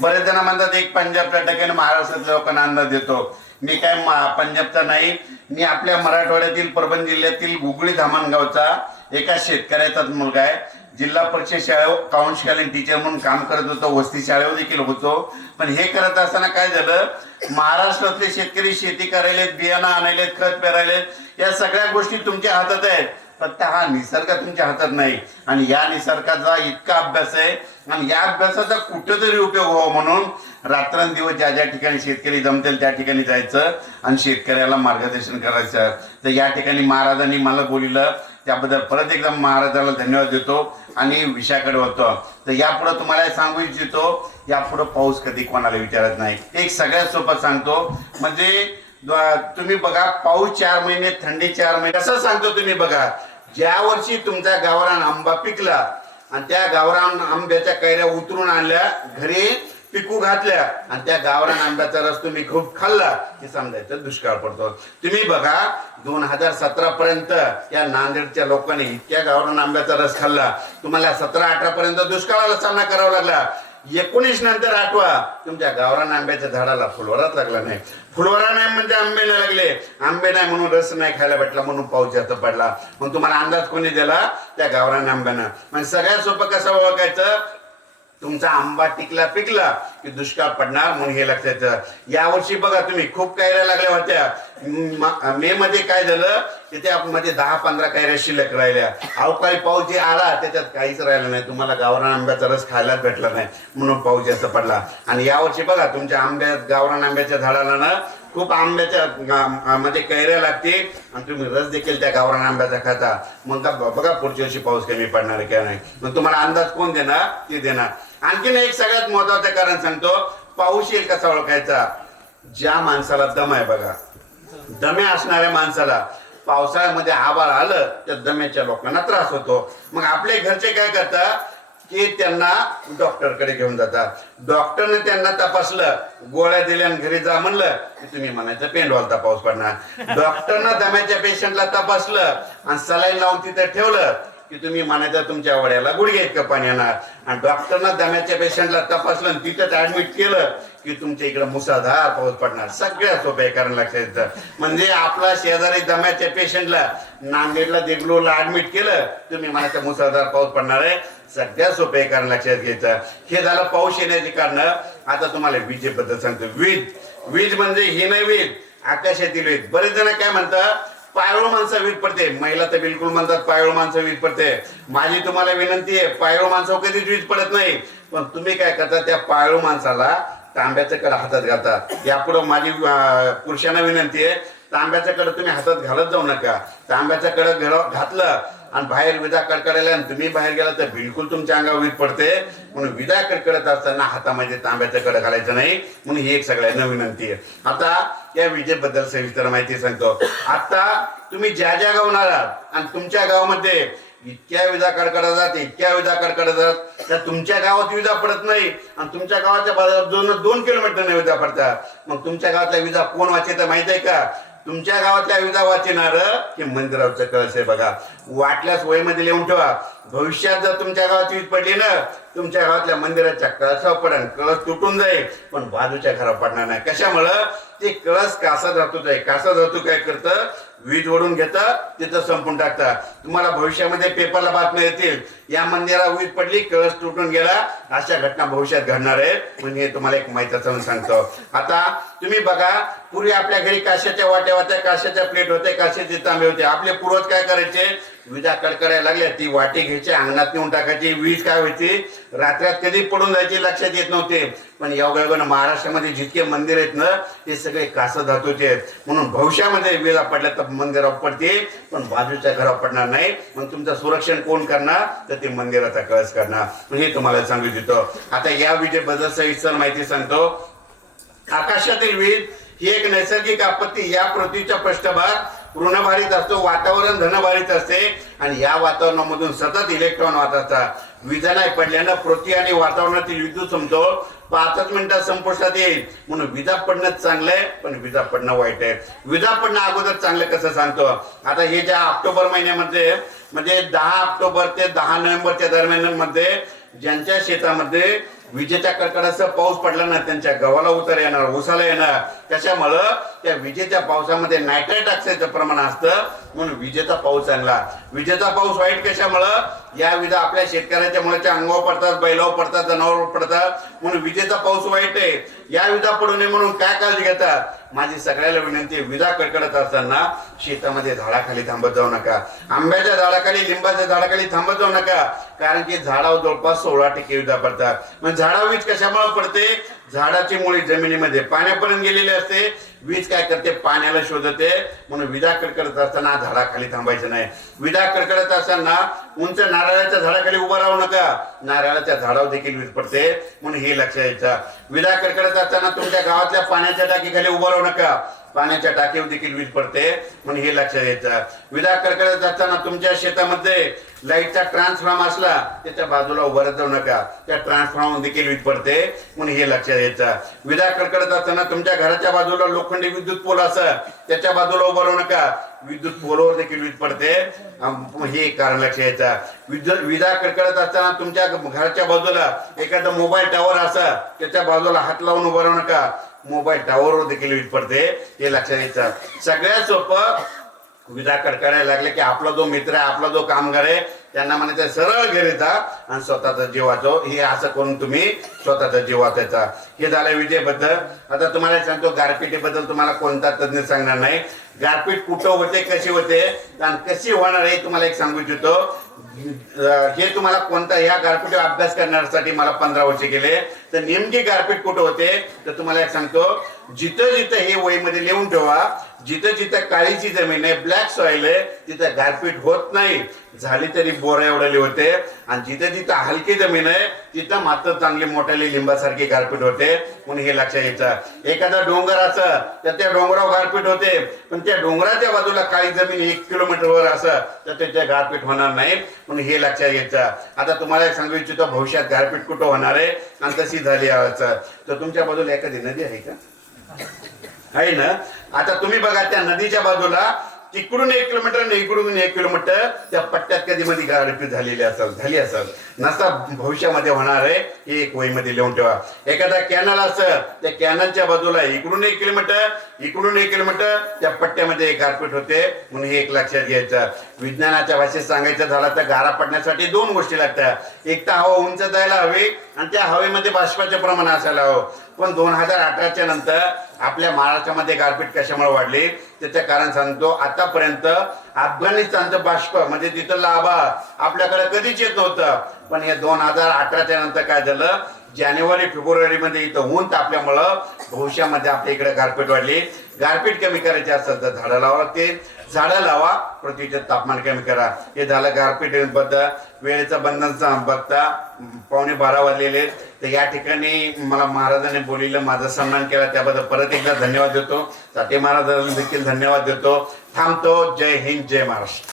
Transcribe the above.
बरेच जण म्हणतात एक पंजाबच्या टक्क्याने महाराष्ट्रातल्या लोकांना अंदाज देतो. मी काय पंजाबचा नाही, मी आपल्या मराठवाड्यातील परभणी जिल्ह्यातील गुगळी धामणगावचा एका शेतकऱ्याचाच मुलगा आहे. जिल्हा परिषद शाळेत काउन्सिलिंग टीचर म्हणून काम करत होतो, वस्ती शाळेवर देखील होतो. पण हे करत असताना काय झालं, महाराष्ट्रातले शेतकरी शेती करायलेत, बियाणं आणायलेत, खत पेरायलेत, या सगळ्या गोष्टी तुमच्या हातात आहेत, फक्त हा निसर्ग तुमच्या हातात नाही. आणि या निसर्गाचा इतका अभ्यास आहे आणि या अभ्यासाचा कुठेतरी उपयोग व्हावा म्हणून रात्रंदिवस ज्या ज्या ठिकाणी शेतकरी जमतील त्या ठिकाणी जायचं आणि शेतकऱ्याला मार्गदर्शन करायचं. तर या ठिकाणी महाराजांनी मला बोललं, त्याबद्दल परत एकदा महाराजाला धन्यवाद देतो आणि विषयाकडे होतो. तर यापुढे तुम्हाला सांगू इच्छितो, यापुढे पाऊस कधी कोणाला विचारत नाही. एक सगळ्यात सोपं सांगतो, म्हणजे तुम्ही बघा, पाऊस 4 महिने, थंडी 4 महिने, कसं सांगतो तुम्ही बघा. ज्या वर्षी तुमचा गावरान आंबा पिकला आणि त्या गावरान आंब्याच्या कैऱ्या उतरून आणल्या, घरी पिकू घातल्या आणि त्या गावरान आंब्याचा रस तुम्ही खूप खाल्ला की समजायचं दुष्काळ पडतो. तुम्ही बघा 2017 पर्यंत या नांदेडच्या लोकांनी इतक्या गावरान आंब्याचा रस खाल्ला, तुम्हाला 17-18 पर्यंत दुष्काळाला सामना करावा लागला. 19 नंतर आठवा, तुमच्या गावरान आंब्याच्या झाडाला फुलवराच लागला नाही. फुलवरा नाही म्हणजे आंबे नाही लागले, आंबे नाही म्हणून रस नाही खायला भेटला, म्हणून पाऊस जास्त पडला. मग तुम्हाला अंदाज कोणी दिला? त्या गावरान आंब्यानं. म्हणजे सगळ्यात सोपं कसं ओळखायचं, तुमचा आंबा टिकला पिकला की दुष्काळ पडणार, म्हणून हे लक्षात. यावर्षी बघा तुम्ही खूप कैऱ्या लागल्या होत्या. मे मध्ये काय झालं की त्यामध्ये 10-15 कैऱ्या शिल्लक राहिल्या. अवकाळी पाऊस जे आला त्याच्यात काहीच राहिलं नाही, तुम्हाला गावरान आंब्याचा रस खायलाच भेटला नाही, म्हणून पाऊस जास्त पडला. आणि यावर्षी बघा तुमच्या गावरान आंब्याच्या झाडाला ना खूप आंब्याच्या मध्ये कैऱ्या लागते आणि तुम्ही रस देखील त्या गावरान आंब्याचा खाता. मग बघा पुढच्या वर्षी पाऊस कमी पडणार किंवा नाही. मग तुम्हाला अंदाज कोण देणार? ते देणार. आणखीन एक सगळ्यात महत्वाचं कारण सांगतो, पाऊस येईल कसा ओळखायचा. ज्या माणसाला दम आहे बघा, दमे असणाऱ्या माणसाला पावसाळ्यामध्ये आभाळ आलं त्या दम्याच्या लोकांना त्रास होतो. मग आपले घरचे काय करतात की त्यांना डॉक्टरकडे घेऊन जातात. डॉक्टरने त्यांना तपासलं, गोळ्या दिल्या आणि घरी जा म्हणलं की तुम्ही म्हणायचं पेंडवालता पाऊस पडणार. डॉक्टरनं दम्याच्या पेशंटला तपासलं आणि सलाईन लावून तिथे ठेवलं की तुम्ही म्हणायचं तुमच्या वड्याला गुडघे इतकं पाणी येणार. आणि डॉक्टरनं दम्याच्या पेशंटला तपासलं आणि तिथंच ऍडमिट केलं की तुमच्या इकडे मुसळधार पाऊस पडणार. सगळ्यात सोपे कारण लक्षात येतं. म्हणजे आपला शेजारी दम्याच्या पेशंटला नांदेडला देगलूरला ऍडमिट केलं, तुम्ही म्हणायचं मुसळधार पाऊस पडणार आहे. सगळ्यात सोपे कारण लक्षात घ्यायचं. हे झालं पाऊस येण्याची कारण. आता तुम्हाला विजेबद्दल सांगतो. वीज म्हणजे ही नाही वीज, आकाशातील वीज. बरेच जण काय म्हणतात, पायळू माणसं वीज पडते. महिला तर बिलकुल म्हणतात पायळू माणसं वीज पडते. माझी तुम्हाला विनंती आहे, पायळू माणसं कधीच वीज पडत नाही. पण तुम्ही काय करता, त्या पायळू माणसाला तांब्याचं कड हातात घालतात. यापुढं माझी पुरुषांना विनंती आहे, तांब्याचं कड तुम्ही हातात घालत जाऊ नका. तांब्याचं कड घातलं आणि बाहेर विजा कडकडायला आणि तुम्ही बाहेर गेला तर बिलकुल तुमच्या अंगावर वीज पडते. म्हणून विजा कडकडत असताना हातामध्ये तांब्याचं कड घालायचं नाही, म्हणून ही एक सगळ्यांना विनंती आहे. आता या विजेबद्दल सविस्तर माहिती सांगतो. आता तुम्ही ज्या ज्या गावात आहात आणि तुमच्या गावामध्ये इतक्या विजा कडकडतात, इतक्या विजा कडकडतात, त्या तुमच्या गावात विजा पडत नाही आणि तुमच्या गावाच्या बाजूला 2 किलोमीटर विजा पडतात. मग तुमच्या गावातल्या विजा कोण वाचवतं माहित आहे का? तुमच्या गावातल्या विजा वाचणार की मंदिराचं कळस आहे बघा. वाटल्यास वहीमध्ये लिहून ठेवा. भविष्यात जर तुमच्या गावात वीज पडली ना, तुमच्या गावातल्या मंदिराच्या कळसावर पडेल, कळस तुटून जाईल, पण बाजूच्या घरात पडणार नाही. कशामुळं? ते कळस कासा धातूच आहे. कासा धातू काय करतं, वीज ओढून घेतं, तिथं संपून टाकतं. तुम्हाला भविष्यामध्ये पेपरला बातम्या येतील, या मंदिरावर वीज पडली, कळस तुटून गेला, अशा घटना भविष्यात घडणार आहेत. म्हणजे हे तुम्हाला एक माहिती सांगतो. आता तुम्ही बघा, पूर्वी आपल्या घरी काशाच्या वाट्या होत्या, काशाच्या प्लेट होते, काशाचे तांबे होते. आपले पूर्वज काय करायचे, विजा कडकडायला लागल्या ती वाटी घ्यायची, अंगणात नेऊन टाकायची. वीज काय व्हायची, रात्रात कधी पडून जायची लक्षात येत नव्हते. पण योगायोगानं महाराष्ट्रामध्ये जितके मंदिर आहेत ना, ते सगळे कास धातूचे आहेत. म्हणून भविष्यामध्ये विजा पडल्या तर मंदिरावर पडते, पण बाजूच्या घरावर पडणार नाही. मग तुमचं संरक्षण कोण करणार, तर ते मंदिराचा कळस करणार. म्हणजे तुम्हाला सांगू देतो. आता या विजेबद्दल सविस्तर माहिती सांगतो. आकाशातील वीज ही एक नैसर्गिक आपत्ती. या पृथ्वीचा पृष्ठभाग ऋणभारित असतो, वातावरण धनभारित असते आणि या वातावरणामधून सतत इलेक्ट्रॉन वाहत असतात. विजा नाही पडल्यानं पृथ्वी आणि वातावरणातील विद्युत समतोल 5 मिनिटात संपुष्टात येईल. म्हणून विजा पडणं चांगलं आहे, पण विजा पडणं वाईट आहे. विजा पडणं अगोदर चांगलं कसं सांगतो. आता हे ज्या ऑक्टोबर महिन्यामध्ये म्हणजे 10 ऑक्टोबर ते 10 नोव्हेंबरच्या दरम्यान मध्ये ज्यांच्या शेतामध्ये विजेच्या कडकडाचा पाऊस पडला ना त्यांच्या गव्हाला उतार येणार, ऊसाला येणार. कशामुळं? त्या विजेच्या पावसामध्ये नायट्रेट ऑक्साईडचं प्रमाण असतं, म्हणून विजेचा पाऊस चांगला. विजेचा पाऊस वाईट कशामुळं? या विजा आपल्या शेतकऱ्याच्या मुलाच्या अंगावर पडतात, बैलावर पडतात, जनावरांवर पडतात, म्हणून विजेचा पाऊस वाईट आहे. या विजा पडू नये म्हणून काय काळजी घेतात? माझी सगळ्याला विनंती, विजा कडकडत असताना शेतामध्ये झाडाखाली थांबत जाऊ नका. आंब्याच्या झाडाखाली, लिंबाच्या झाडाखाली थांबत जाऊ नका, कारण की झाडावर जवळपास 16% विजा पडतात. मग झाडावर वीज कशामुळे पडते? झाडाची मुळी जमिनीमध्ये पाण्यापर्यंत गेलेली असते. वीज काय करते? पाण्याला शोधते. म्हणून विजा कडकडत असताना झाडाखाली थांबायचं नाही. विजा कडकडत असताना उंच नारळाच्या झाडाखाली उभं राहू नका, नारळाच्या झाडावर देखील वीज पडते, म्हणून हे लक्षात घ्यायचं. विजा कडकडत असताना तुमच्या गावातल्या पाण्याच्या टाकीखाली उभं राहू नका, पाण्याच्या टाकीवर देखील वीज पडते, म्हणून हे लक्षात घ्यायचं. विजा कडकडत असताना तुमच्या शेतामध्ये लाईटचा ट्रान्सफॉर्म असला त्याच्या बाजूला उभं जाऊ नका, त्या ट्रान्सफॉर्मर देखील वीज पडते, म्हणून हे लक्षात घ्यायचं. विजा कडकडत असताना तुमच्या घराच्या बाजूला लोखंडी विद्युत पोल असं त्याच्या बाजूला उभं राहू नका, विद्युत पोलवर देखील वीज पडते, हे कारण लक्षात घ्यायचं. विजा कडकडत असताना तुमच्या घराच्या बाजूला एखादा मोबाईल टावर असं त्याच्या बाजूला हात लावून उभं राहू नका, मोबाईल टावरवर देखील वीज पडते, हे लक्षात घ्यायचं. सगळ्यात सोपं, विजा कडकडायला लागले की आपला जो मित्र आहे, आपला जो कामगार आहे, त्यांना म्हणायचं सरळ घरी जा आणि स्वतःचा जीव वाचव. हे असं करून तुम्ही स्वतःचा जीव वाचायचा. हे झालं विजेबद्दल. आता तुम्हाला सांगतो गारपिटीबद्दल तुम्हाला कोणता तज्ञ सांगणार नाही. गारपीट कुठं होते, कशी होते आणि कशी होणार आहे तुम्हाला एक सांगू इच्छितो. हे तुम्हाला कोणता ह्या गारपीटीवर अभ्यास करण्यासाठी मला 15 वर्ष गेले. तर नेमकी गारपीट कुठं होते तर तुम्हाला एक सांगतो, जिथं जिथं हे वहीमध्ये लिहून ठेवा, जिथं जिथं काळीची जमीन आहे, ब्लॅक सॉइल आहे, तिथं गारपीट होत नाही. झाली तरी बोरा एवढली होते. आणि जिथं जिथं हलकी जमीन आहे तिथं मात्र चांगली मोठ्याली लिंबासारखी गारपीट होते, म्हणून हे लक्षात घ्यायचं. एखादा डोंगर असं तर त्या डोंगरावर गारपीट होते, पण त्या डोंगराच्या बाजूला काळी जमीन 1 किलोमीटरवर असं तर त्याच्या गारपीट होणार नाही, म्हणून हे लक्षात घ्यायचं. आता तुम्हाला सांगू इच्छितो भविष्यात गारपीट कुठं होणार आहे आणि तशी झाली याचं. तर तुमच्या बाजूला एखादी नदी आहे का? आहे ना. आता तुम्ही बघा त्या नदीच्या बाजूला तिकडून 1 किलोमीटर आणि इकडून 1 किलोमीटर त्या पट्ट्यात कधी मध्ये गारपीट झाली असेल नसता भविष्यामध्ये होणार आहे, हे एक वहीमध्ये लिहून ठेवा. एखादा कॅनल असं त्या कॅनलच्या बाजूला इकडून 1 किलोमीटर इकडून 1 किलोमीटर त्या पट्ट्यामध्ये गारपीट होते, म्हणून हे एक लक्षात घ्यायचं. विज्ञानाच्या भाषेत सांगायचं झालं तर गारा पडण्यासाठी 2 गोष्टी लागतात. एक तर हवा उंच जायला हवी आणि त्या हवेमध्ये बाष्पाचे प्रमाण असायला हवं. पण 2018च्या नंतर आपल्या महाराष्ट्रामध्ये गारपीट कशामुळे वाढली त्याचं कारण सांगतो. आतापर्यंत अफगाणिस्तानचं बाष्प म्हणजे तिथं लाभा आपल्याकडे कधीच येत नव्हतं, पण या 2018च्या नंतर काय झालं, जानेवारी फेब्रुवारी मध्ये इथं ऊन तापल्यामुळं भविष्यामध्ये आपल्या इकडे गारपीट वाढली. गारपीट कमी करायची असेल तर झाडं लावा लागते, झाडं लावा, पृथ्वीचे तापमान कमी करा. हे झालं गारपीट बद्दल. वेळेचं बंधन बघता 11:15 वाजलेले. तर या ठिकाणी मला महाराजांनी बोलिलं, माझा सन्मान केला, त्याबद्दल परत एकदा धन्यवाद देतो. साठे महाराजांना देखील धन्यवाद देतो. थांबतो. जय हिंद, जय महाराष्ट्र.